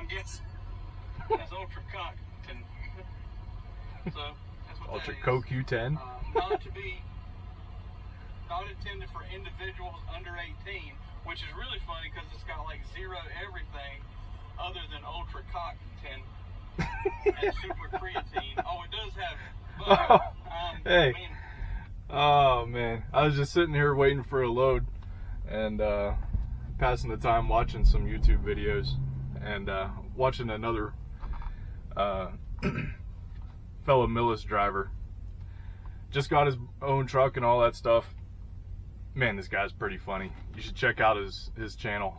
I'm guessing. That's Ultra Cock 10. So that's what Ultra that is. Coke U10. Not intended for individuals under 18, which is really funny because it's got like zero everything other than Ultra Cock 10 and Super Creatine. Oh, it does have. But, hey. Oh man, I was just sitting here waiting for a load and passing the time watching some YouTube videos and watching another fellow Millis driver. Just got his own truck and all that stuff. Man, this guy's pretty funny. You should check out his channel.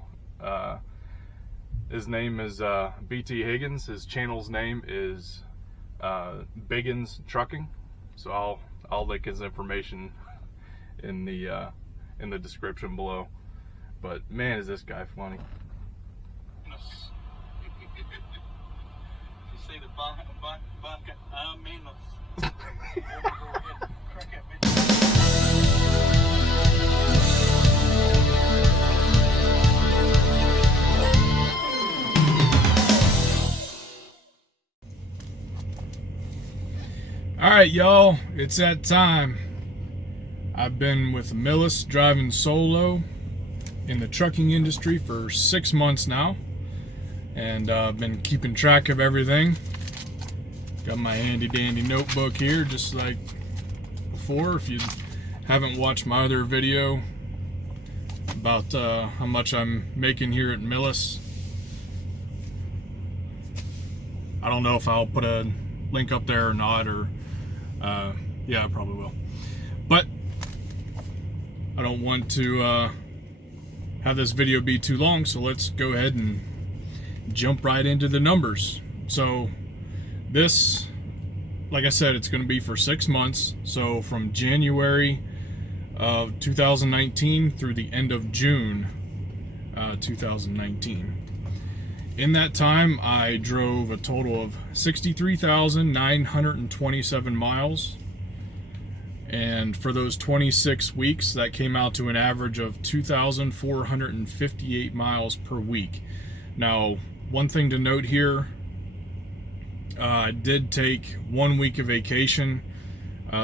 His name is BT Higgins. His channel's name is Biggins Trucking. So I'll link his information in the description below. But man, is this guy funny. You see the bucket, I mean Alright y'all, it's that time. I've been with Millis driving solo in the trucking industry for 6 months now, and I've been keeping track of everything. Got my handy dandy notebook here just like before. If you haven't watched my other video about how much I'm making here at Millis, I don't know if I'll put a link up there or not, or yeah, I probably will. But I don't want to have this video be too long, so let's go ahead and jump right into the numbers. So this, like I said, it's going to be for 6 months. So from January of 2019 through the end of June 2019. In that time, I drove a total of 63,927 miles. And for those 26 weeks, that came out to an average of 2,458 miles per week. Now, one thing to note here, I did take 1 week of vacation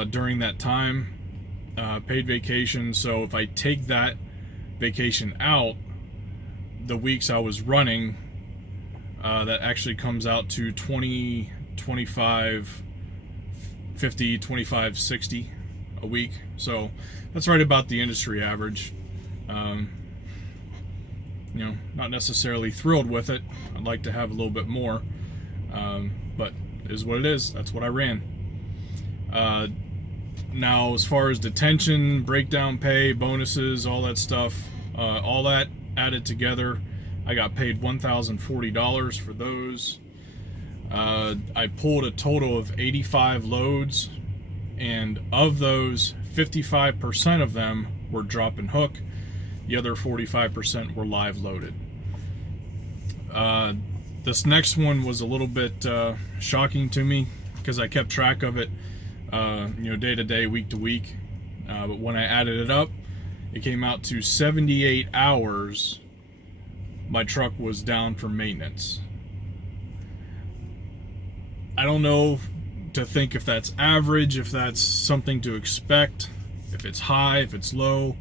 during that time, paid vacation. So if I take that vacation out, the weeks I was running, that actually comes out to 20, 25, 50, 25, 60 a week. So that's right about the industry average. You know, not necessarily thrilled with it. I'd like to have a little bit more, but it is what it is. That's what I ran. Now, as far as detention, breakdown pay, bonuses, all that stuff, all that added together, I got paid $1,040 for those. I pulled a total of 85 loads, and of those, 55% of them were drop and hook. The other 45% were live loaded. This next one was a little bit shocking to me because I kept track of it, you know, day to day, week to week. But when I added it up, it came out to 78 hours my truck was down for maintenance. I don't know to think if that's average, if that's something to expect, if it's high, if it's low,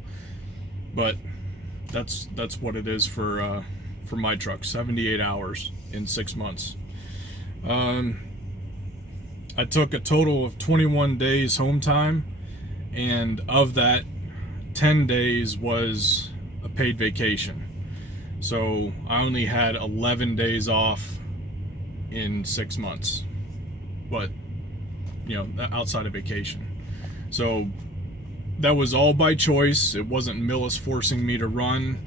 but that's what it is for my truck. 78 hours in 6 months. I took a total of 21 days home time, and of that, 10 days was a paid vacation. So I only had 11 days off in 6 months, but you know, outside of vacation. So that was all by choice. It wasn't Millis forcing me to run.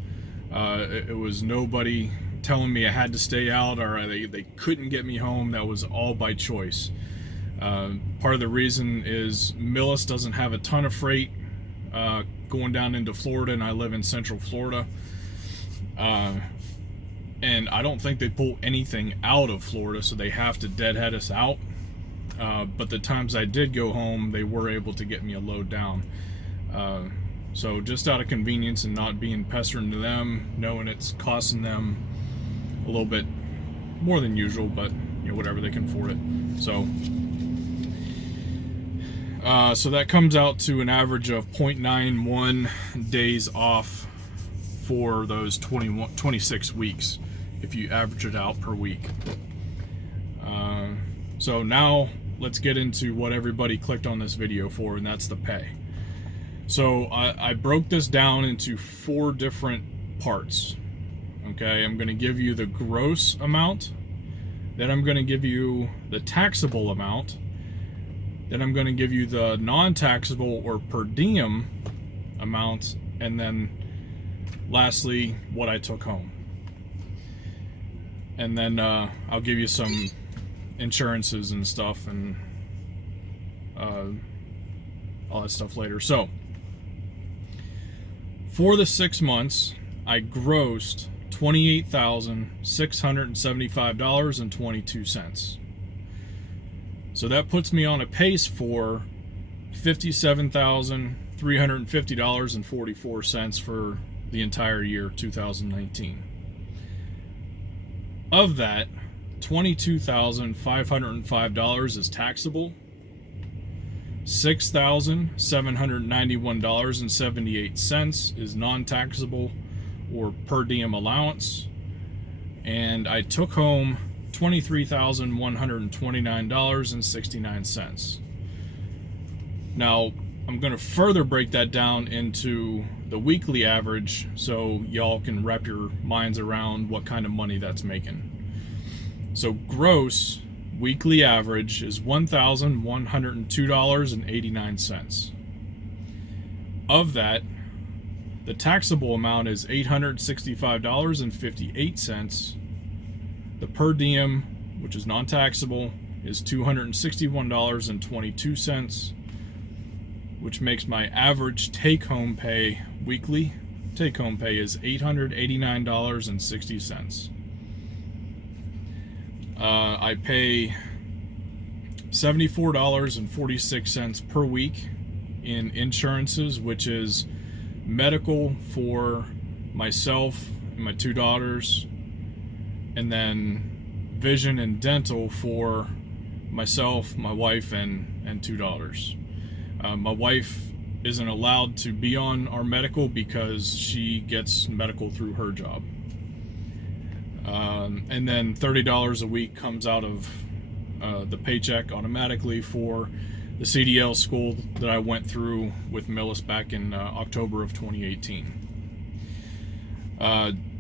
It was nobody telling me I had to stay out or they couldn't get me home. That was all by choice. Part of the reason is Millis doesn't have a ton of freight going down into Florida, and I live in Central Florida. And I don't think they pull anything out of Florida, so they have to deadhead us out. But the times I did go home, they were able to get me a load down. So just out of convenience and not being pestering to them, knowing it's costing them a little bit more than usual, but whatever, they can afford it. So so that comes out to an average of 0.91 days off for those 26 weeks if you average it out per week. So now let's get into what everybody clicked on this video for, and that's the pay. So I broke this down into 4 different parts. Okay, I'm going to give you the gross amount, then I'm going to give you the taxable amount, then I'm going to give you the non-taxable or per diem amount, and then lastly what I took home. And then I'll give you some insurances and stuff and all that stuff later. So for the 6 months, I grossed $28,675.22. So that puts me on a pace for $57,350.44 for the entire year 2019. Of that, $22,505 is taxable, $6,791.78 is non-taxable or per diem allowance, and I took home $23,129.69. Now, I'm going to further break that down into the weekly average so y'all can wrap your minds around what kind of money that's making. So gross weekly average is $1,102.89. Of that, the taxable amount is $865.58. The per diem, which is non-taxable, is $261.22, which makes my average take-home pay weekly. Take-home pay is $889.60. I pay $74.46 per week in insurances, which is medical for myself and my 2 daughters, and then vision and dental for myself, my wife, and 2 daughters. My wife isn't allowed to be on our medical because she gets medical through her job. And then $30 a week comes out of the paycheck automatically for the CDL school that I went through with Millis back in October of 2018.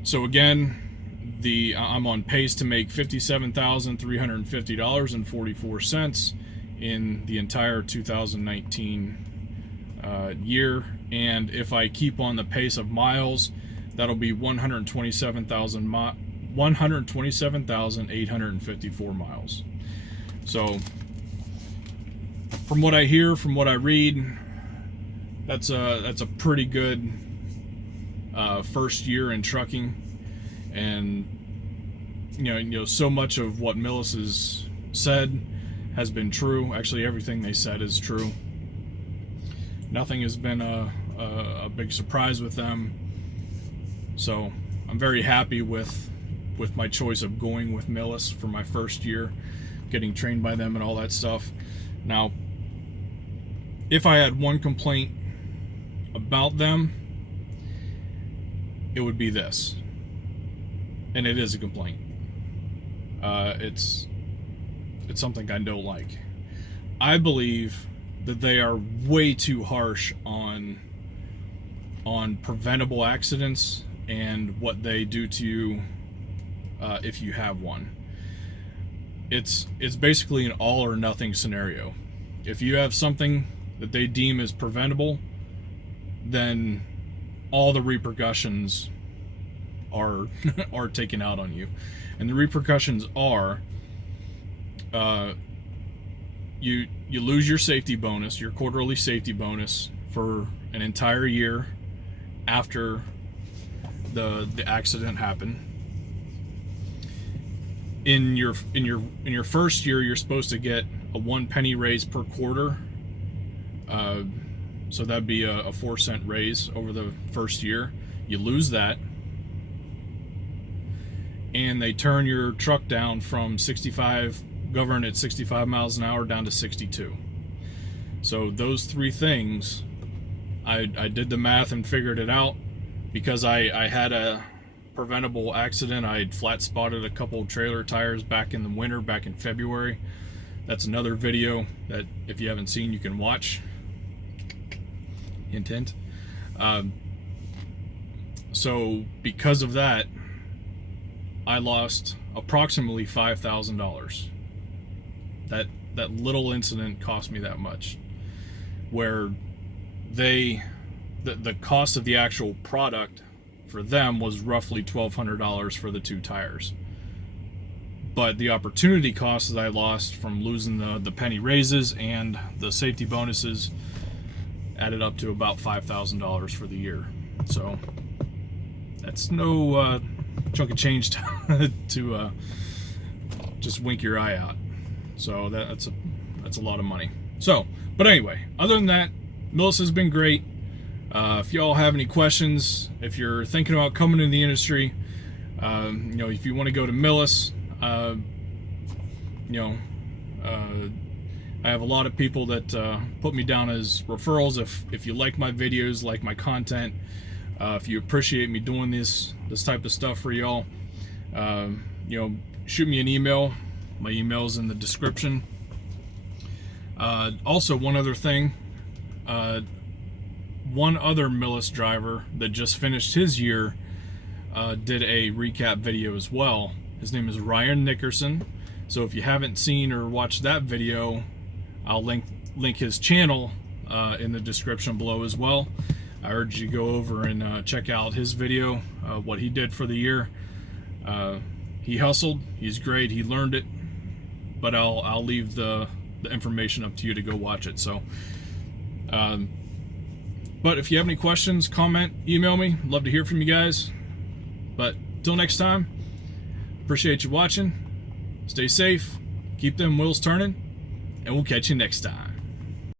So again, I'm on pace to make $57,350.44 in the entire 2019 year, and if I keep on the pace of miles, that'll be 127,854 miles. So from what I hear, from what I read, that's a pretty good first year in trucking. And so much of what Millis has said has been true. Actually, everything they said is true. Nothing has been a big surprise with them. So I'm very happy with my choice of going with Millis for my first year, getting trained by them and all that stuff. Now, if I had one complaint about them, it would be this. And it is a complaint. It's something I don't like. I believe that they are way too harsh on preventable accidents and what they do to you if you have one. It's basically an all or nothing scenario. If you have something that they deem as preventable, then all the repercussions are taken out on you. And the repercussions are you lose your safety bonus, your quarterly safety bonus, for an entire year after the accident happened. In your first year, you're supposed to get a 1 penny raise per quarter. So that'd be a 4-cent raise over the first year. You lose that. and they turn your truck down from 65, governed at 65 miles an hour, down to 62. So those three things, I did the math and figured it out. Because I had a preventable accident. I had flat spotted a couple trailer tires back in the winter, back in February. That's another video that if you haven't seen, you can watch. Hint, hint. So because of that, I lost approximately $5,000. That little incident cost me that much. Where the cost of the actual product for them was roughly $1,200 for the 2 tires. But the opportunity cost that I lost from losing the penny raises and the safety bonuses added up to about $5,000 for the year. So that's no chunk of change to just wink your eye out. So that's a lot of money. So, but anyway, other than that, Millis has been great. If y'all have any questions, if you're thinking about coming into the industry, if you want to go to Millis, I have a lot of people that put me down as referrals. If you like my videos, like my content, if you appreciate me doing this type of stuff for y'all, shoot me an email. My email's in the description. Also, one other thing. One other Millis driver that just finished his year did a recap video as well. His name is Ryan Nickerson. So if you haven't seen or watched that video, I'll link his channel in the description below as well. I urge you to go over and check out his video, what he did for the year. He hustled. He's great. He learned it. But I'll leave the information up to you to go watch it. So. But if you have any questions, comment, email me. Love to hear from you guys. But till next time, appreciate you watching. Stay safe, keep them wheels turning, and we'll catch you next time.